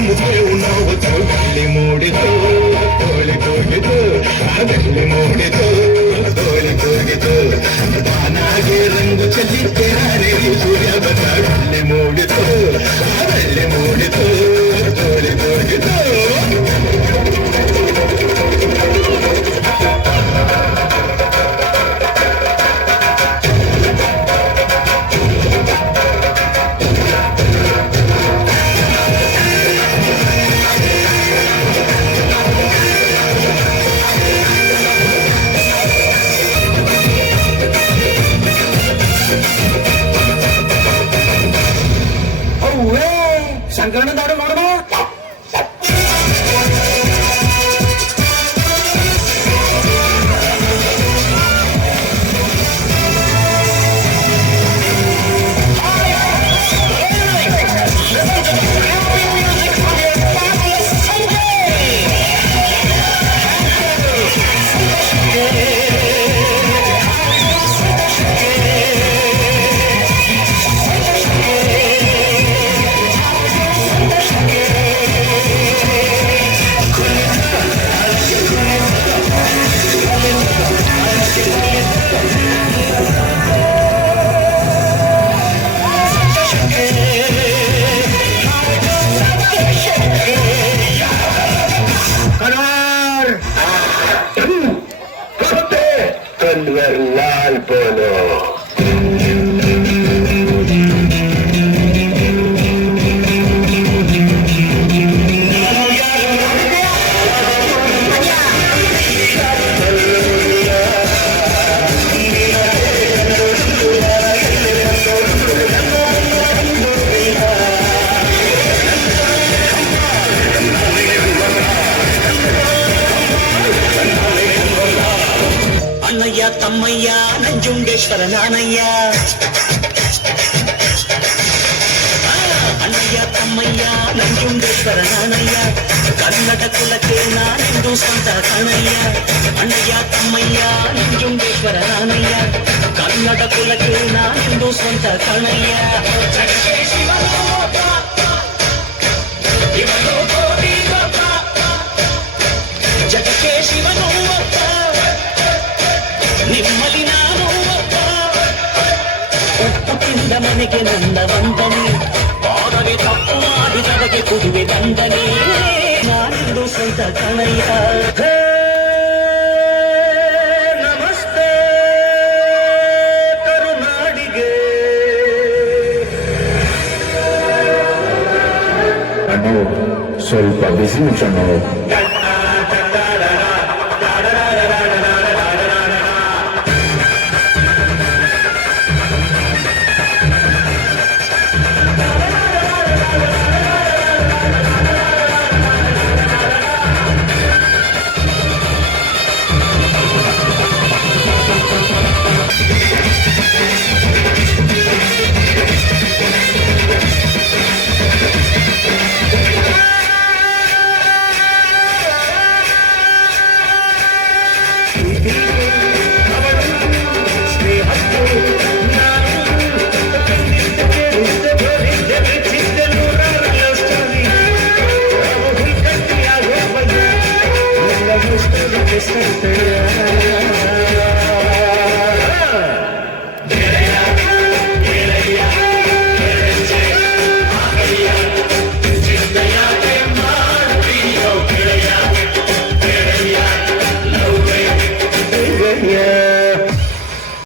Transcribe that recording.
ಮುಗಿಯು ನಾವು ತೋಳಿ ಮೂಡಿತು ತೋಳಿ ತೂಗಿತು ಅದರಲ್ಲಿ ಮೂಡಿತು ತೋಳಿ ತೂಗಿತು ಬಾನಾಗೆ ರಂಗು ಚೆಲ್ಲಿದ್ದೆ ಸೂರ್ಯ ಬದಲ್ಲಿ ಮೂಡಿತು ಅದರಲ್ಲಿ ಮೂಡಿತು ತೋಳಿ ತೂಗಿತು ಸಂಕಲನ ದಾಡು ನೋಡೋಣ लाल पोलो అన్నయ్య తమ్మయ్య నంజుండేశ్వర నానయ్య అన్నయ్య తమ్మయ్య నంజుండేశ్వర నానయ్య కన్నడకులకే నాನೆಂದು ಸ್ವಂತ ಕಣಯ್ಯ ಅಣ್ಣಯ್ಯ ತಮ್ಮಯ್ಯ ನಂಜುಂಡೇಶ್ವರ ನಾನಯ್ಯ ಕನ್ನಡಕುಲಕ್ಕೆ ನಾನೆಂದು ಸ್ವಂತ ಕಣಯ್ಯ ಜಗಕ್ಕೆ ಶಿವನು ನಿಮ್ಮಲ್ಲಿ ನಾನು ಒಪ್ಪದಿಂದ ಮನೆಗೆ ನನ್ನ ವಂದನೆ ಆದರೆ ತಪ್ಪು ಮಾಡಿದವಗೆ ಕೊಡುವೆ ದಂಡನೆ ನಾನೆಂದು ಸ್ವಂತ ಕಣಯ್ಯ ನಮಸ್ತೆ ಕರುನಾಡಿಗೆ ಅಣ್ಣು ಸ್ವಲ್ಪ ಬಿಸಿ ಮುಚ್ಚಣ್ಣು Yeah.